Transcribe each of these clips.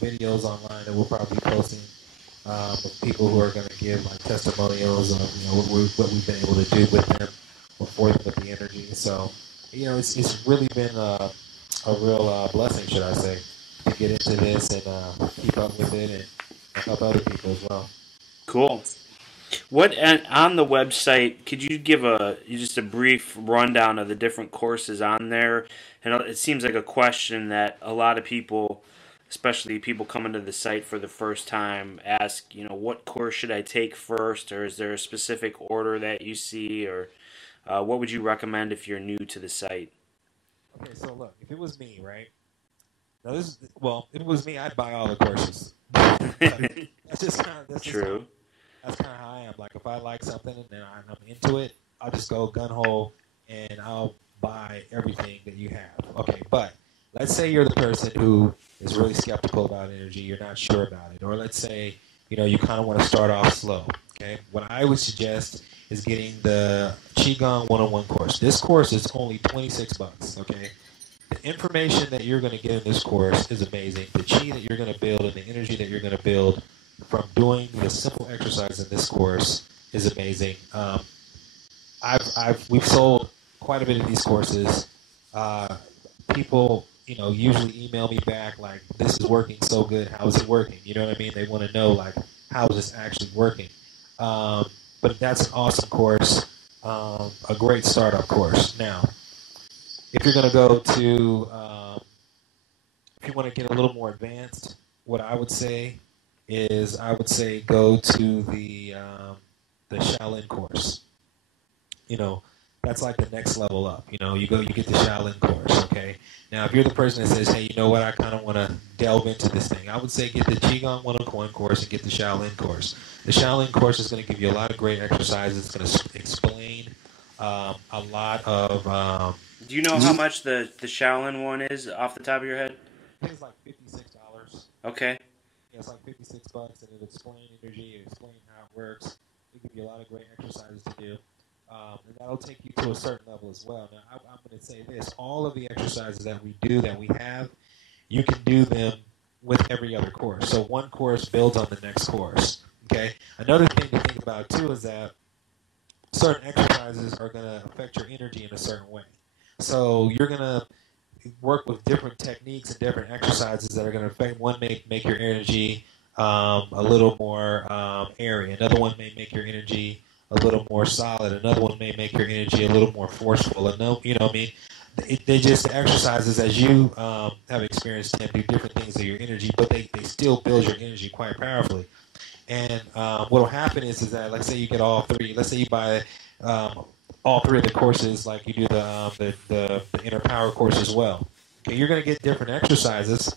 videos online that we'll probably be posting of people who are going to give like testimonials of what we've been able to do with them or for them with the energy. So it's really been a real blessing, should I say, to get into this and keep up with it and help other people as well. Cool. What on the website? Could you give just a brief rundown of the different courses on there? And it seems like a question that a lot of people, especially people coming to the site for the first time, ask. What course should I take first, or is there a specific order that you see, or what would you recommend if you're new to the site? Okay, so look, if it was me, right? Now if it was me, I'd buy all the courses. That's just kind of True. That's kind of how I am. Like if I like something and I'm into it, I'll just go gun ho and I'll buy everything that you have. Okay, but let's say you're the person who is really skeptical about energy, you're not sure about it, or let's say you kind of want to start off slow. Okay, what I would suggest is getting the Qigong 101 course. This course is only $26. Okay. The information that you're going to get in this course is amazing. The chi that you're going to build and the energy that you're going to build from doing the simple exercise in this course is amazing. We've sold quite a bit of these courses. People, usually email me back like, "This is working so good. How is it working?" You know what I mean? They want to know like, how is this actually working? But that's an awesome course, a great startup course. Now, if you're going to go to, if you want to get a little more advanced, what I would say is go to the Shaolin course. That's like the next level up. You get the Shaolin course. Okay. Now, if you're the person that says, "Hey, you know what? I kind of want to delve into this thing," I would say get the Qigong 101 course and get the Shaolin course. The Shaolin course is going to give you a lot of great exercises. It's going to explain a lot of. Do you know how much the Shaolin one is off the top of your head? I think it's like $56. Okay. Yeah, it's like $56, and it'll explain energy, it'll explain how it works. It'll give you a lot of great exercises to do, and that'll take you to a certain level as well. Now, I'm going to say this: all of the exercises that we do, that we have, you can do them with every other course. So one course builds on the next course. Okay. Another thing to think about too is that certain exercises are going to affect your energy in a certain way. So you're going to work with different techniques and different exercises that are going to affect. One may make your energy a little more airy. Another one may make your energy a little more solid. Another one may make your energy a little more forceful. And they just exercises, as you have experienced them, do different things to your energy, but they still build your energy quite powerfully. And what will happen is that, let's say you get all three. Let's say you buy all three of the courses, like you do the inner power course as well. Okay, you're going to get different exercises,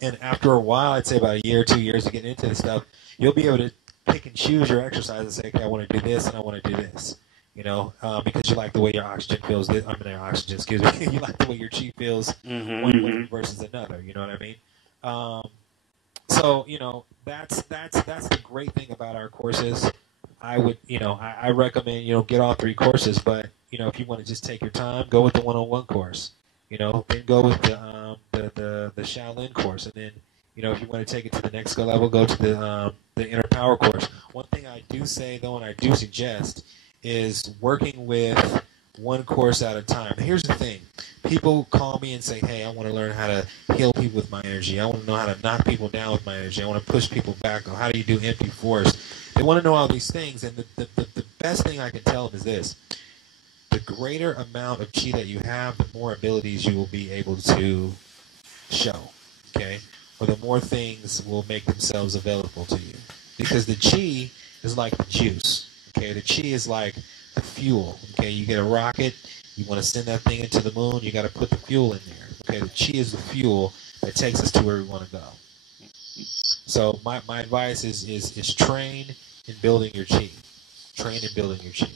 and after a while, I'd say about a year, 2 years to get into this stuff, you'll be able to pick and choose your exercise and say, "Okay, I want to do this and I want to do this." Because you like the way your oxygen feels. Excuse me. You like the way your chi feels one versus another. You know what I mean? That's the great thing about our courses. I would, I recommend, get all three courses, but, if you want to just take your time, go with the 101 course, then go with the Shaolin course. And then, if you want to take it to the next level, go to the inner power course. One thing I do say, though, and I do suggest, is working with one course at a time. Here's the thing. People call me and say, "Hey, I want to learn how to heal people with my energy. I want to know how to knock people down with my energy. I want to push people back. Or how do you do empty force?" They want to know all these things, and the best thing I can tell them is this. The greater amount of chi that you have, the more abilities you will be able to show, okay? Or the more things will make themselves available to you. Because the chi is like the juice, okay? The chi is like the fuel, okay? You get a rocket, you want to send that thing into the moon, you got to put the fuel in there, okay? The chi is the fuel that takes us to where we want to go. So my advice is train in building your chi. Train in building your chi.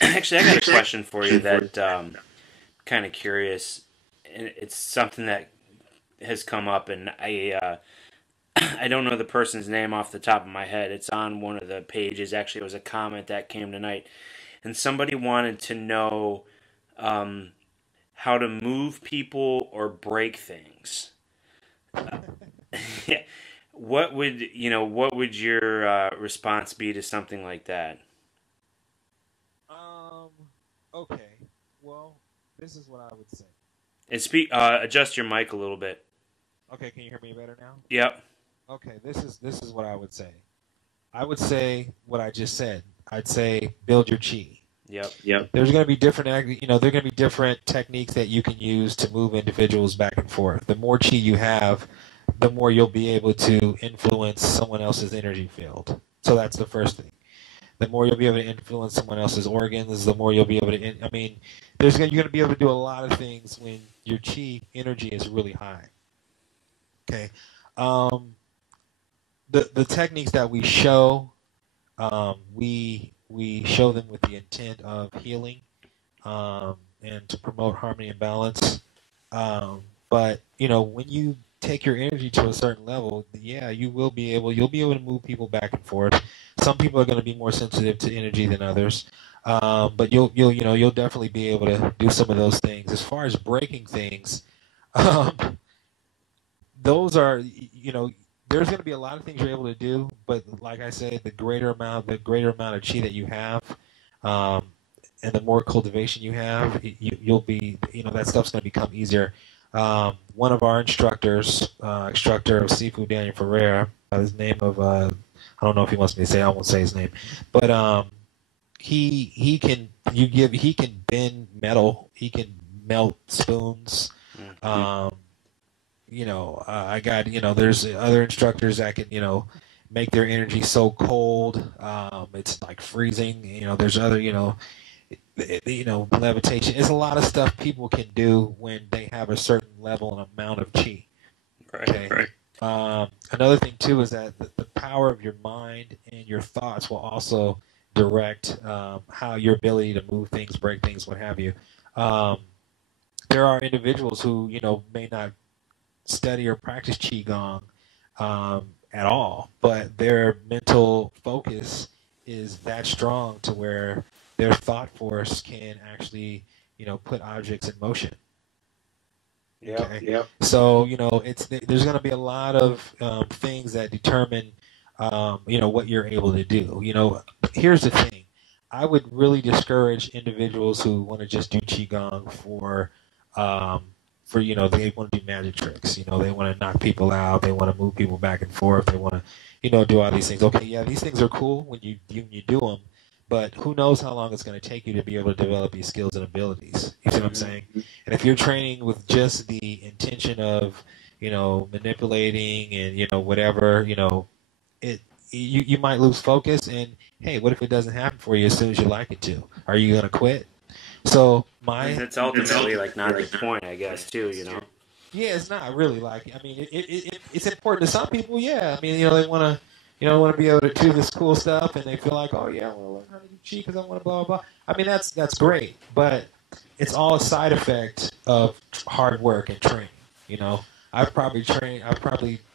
Actually, I got a question for you that kind of curious. It's something that has come up, and I don't know the person's name off the top of my head. It's on one of the pages. Actually, it was a comment that came tonight, and somebody wanted to know how to move people or break things. What would your response be to something like that? Um. Okay. Well, this is what I would say. And adjust your mic a little bit. Okay, can you hear me better now? Yep. Okay, this is what I would say. I would say what I just said. I'd say build your chi. Yep. Yep. There's going to be different, there are going to be different techniques that you can use to move individuals back and forth. The more chi you have, the more you'll be able to influence someone else's energy field. So that's the first thing. The more you'll be able to influence someone else's organs, the more you'll be able to. You're going to be able to do a lot of things when your chi energy is really high. Okay. Um, the techniques that we show, we show them with the intent of healing, and to promote harmony and balance. But when you take your energy to a certain level, yeah, you'll be able to move people back and forth. Some people are going to be more sensitive to energy than others, but you'll definitely be able to do some of those things. As far as breaking things, um, those are there's going to be a lot of things you're able to do, but like I said, the greater amount of chi that you have, um, and the more cultivation you have, you'll be that stuff's going to become easier. One of our instructors, instructor of Sifu Daniel Ferreira, his name of I don't know if he wants me to say, I won't say his name, but he can he can bend metal, he can melt spoons. Um, I got, there's other instructors that can, make their energy so cold, it's like freezing. There's other, levitation. It's a lot of stuff people can do when they have a certain level and amount of chi. Right. Okay. Right. Another thing too is that the power of your mind and your thoughts will also direct how your ability to move things, break things, what have you. Um, there are individuals who may not study or practice qigong at all, but their mental focus is that strong to where their thought force can actually put objects in motion. Yep. Okay. Yep. So there's going to be a lot of things that determine what you're able to do. Here's the thing. I would really discourage individuals who want to just do qigong um, they want to do magic tricks. They want to knock people out. They want to move people back and forth. They want to do all these things. Okay, yeah, these things are cool when you do them, but who knows how long it's going to take you to be able to develop these skills and abilities. You see what I'm saying? And if you're training with just the intention of, manipulating and, whatever, it you might lose focus. And hey, what if it doesn't happen for you as soon as you like it to? Are you going to quit? So And it's ultimately like not the point, I guess, too. Yeah, it's not really like. I mean, it's important to some people. Yeah, I mean, they want to, want to be able to do this cool stuff, and they feel like, oh yeah, I want to learn how to do chi because I want to blah blah blah. I mean, that's great, but it's all a side effect of hard work and training. I've probably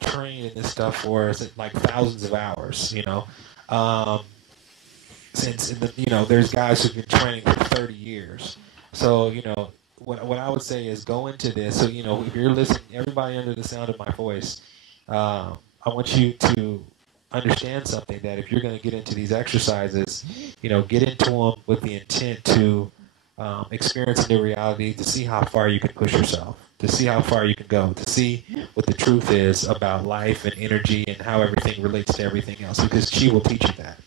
trained in this stuff for like thousands of hours. Um, since there's guys who've been training for 30 years. So what I would say is go into this. So if you're listening, everybody under the sound of my voice, I want you to understand something, that if you're going to get into these exercises, get into them with the intent to experience a new reality, to see how far you can push yourself, to see how far you can go, to see what the truth is about life and energy and how everything relates to everything else, because Chi will teach you that.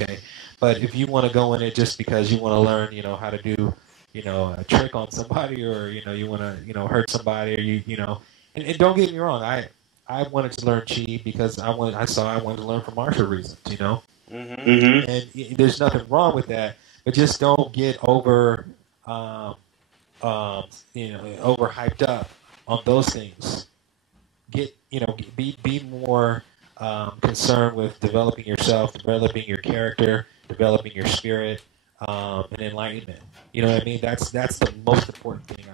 Okay. But if you want to go in it just because you want to learn, how to do, a trick on somebody, or, you want to, hurt somebody, or and don't get me wrong. I wanted to learn Chi because I wanted to learn for martial reasons, Mm-hmm. and there's nothing wrong with that, but just don't get um, over hyped up on those things. Be more concerned with developing yourself, developing your character, developing your spirit, and enlightenment. You know what I mean? That's the most important thing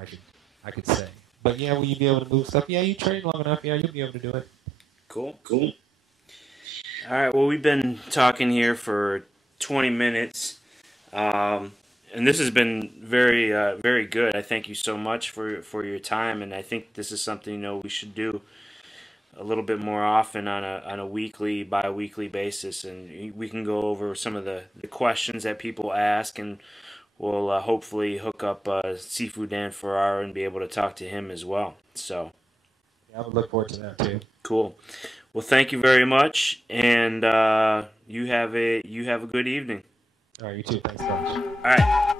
I could say. But yeah, will you be able to move stuff? Yeah, you train long enough. Yeah, you'll be able to do it. Cool. Cool. All right. Well, we've been talking here for 20 minutes. And this has been very, very good. I thank you so much for your time, and I think this is something we should do a little bit more often on a weekly, bi-weekly basis, and we can go over some of the questions that people ask, and we'll hopefully hook up Seafood Dan Ferrara and be able to talk to him as well. So Yeah, I would look forward to that too. cool. Well, thank you very much, and you have a good evening. All right, you too. Thanks so much. All right.